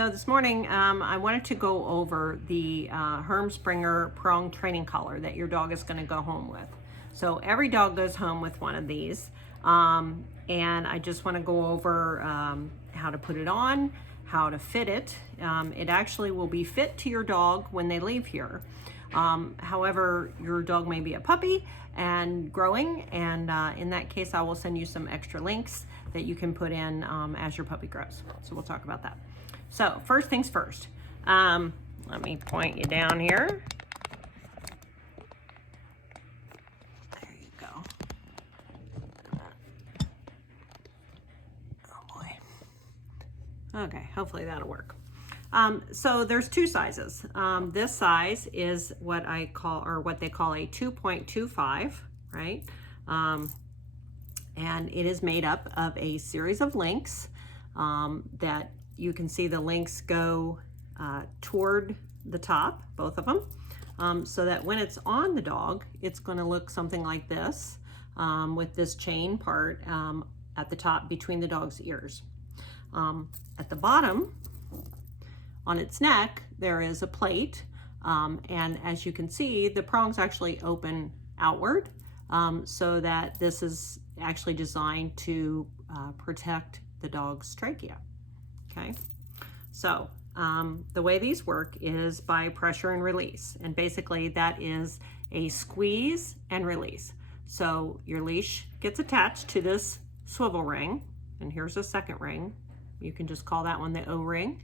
So this morning I wanted to go over the Hermspringer Prong Training collar that your dog is going to go home with. So every dog goes home with one of these, and I just want to go over how to put it on, how to fit it. It actually will be fit to your dog when they leave here. However, your dog may be a puppy and growing, and in that case I will send you some extra links that you can put in as your puppy grows. So we'll talk about that. So first things first, let me point you down here. There you go. Oh boy. Okay, hopefully that'll work. So there's two sizes. This size is what I call, or what they call, a 2.25, right? And it is made up of a series of links that you can see the links go toward the top, both of them, so that when it's on the dog, it's going to look something like this, with this chain part at the top between the dog's ears. At the bottom, on its neck, there is a plate, and as you can see, the prongs actually open outward, so that this is actually designed to protect the dog's trachea. Okay, so the way these work is by pressure and release, and basically that is a squeeze and release. So your leash gets attached to this swivel ring, and here's a second ring. You can just call that one the O-ring.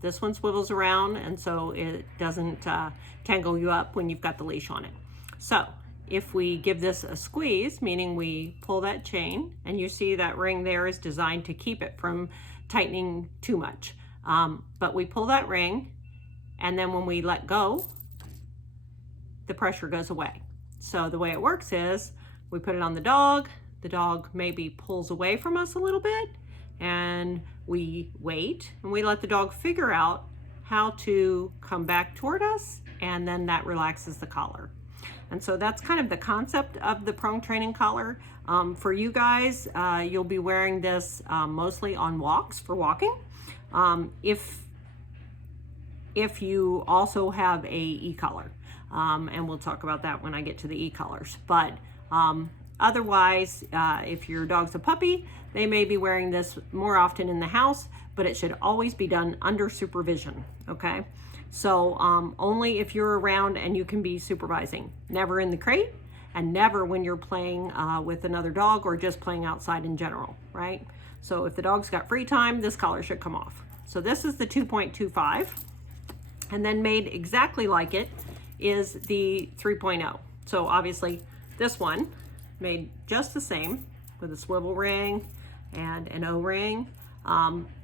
This one swivels around, and so it doesn't tangle you up when you've got the leash on it. So if we give this a squeeze, meaning we pull that chain, and you see that ring there is designed to keep it from tightening too much. But we pull that ring, and then when we let go, the pressure goes away. So the way it works is we put it on the dog maybe pulls away from us a little bit, and we wait, and we let the dog figure out how to come back toward us, and then that relaxes the collar. And so that's kind of the concept of the Prong Training collar. For you guys, you'll be wearing this mostly on walks for walking. If you also have a e-collar, and we'll talk about that when I get to the e-collars. But otherwise, if your dog's a puppy, they may be wearing this more often in the house, but it should always be done under supervision, okay? So only if you're around and you can be supervising. Never in the crate, and never when you're playing with another dog or just playing outside in general, right? So if the dog's got free time, this collar should come off. So this is the 2.25, and then made exactly like it is the 3.0. So obviously this one made just the same with a swivel ring and an O-ring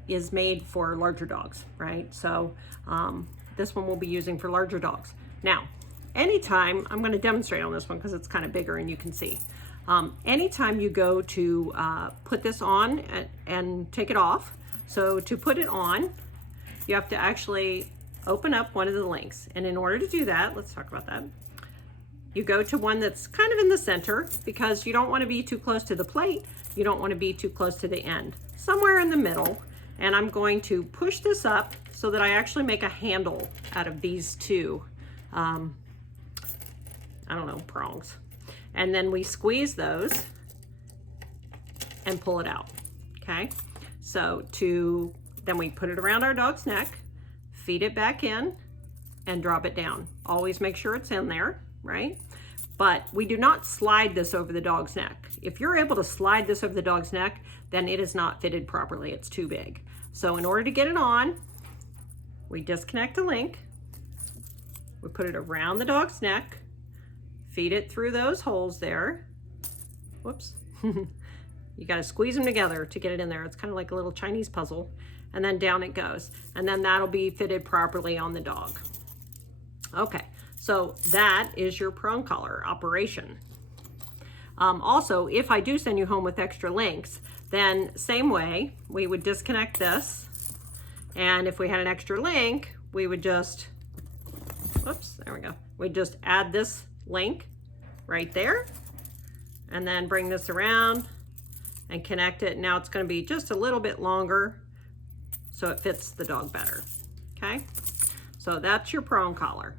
is made for larger dogs, right? So this one we'll be using for larger dogs. Now, anytime, I'm going to demonstrate on this one because it's kind of bigger and you can see. Anytime you go to put this on and take it off, so to put it on, you have to actually open up one of the links. And in order to do that, let's talk about that. You go to one that's kind of in the center, because you don't want to be too close to the plate. You don't want to be too close to the end. Somewhere in the middle. And I'm going to push this up so that I actually make a handle out of these two, I don't know, prongs. And then we squeeze those and pull it out, okay? So then we put it around our dog's neck, feed it back in, and drop it down. Always make sure it's in there, right? But we do not slide this over the dog's neck. If you're able to slide this over the dog's neck, then it is not fitted properly. It's too big. So in order to get it on, we disconnect the link, we put it around the dog's neck, feed it through those holes there. Whoops. You got to squeeze them together to get it in there. It's kind of like a little Chinese puzzle. And then down it goes. And then that'll be fitted properly on the dog. Okay, so that is your prong collar operation. Also, if I do send you home with extra links, then same way, we would disconnect this. And if we had an extra link, we would just, whoops, there we go. We'd just add this link right there, and then bring this around and connect it. Now it's going to be just a little bit longer so it fits the dog better. Okay, so that's your prong collar.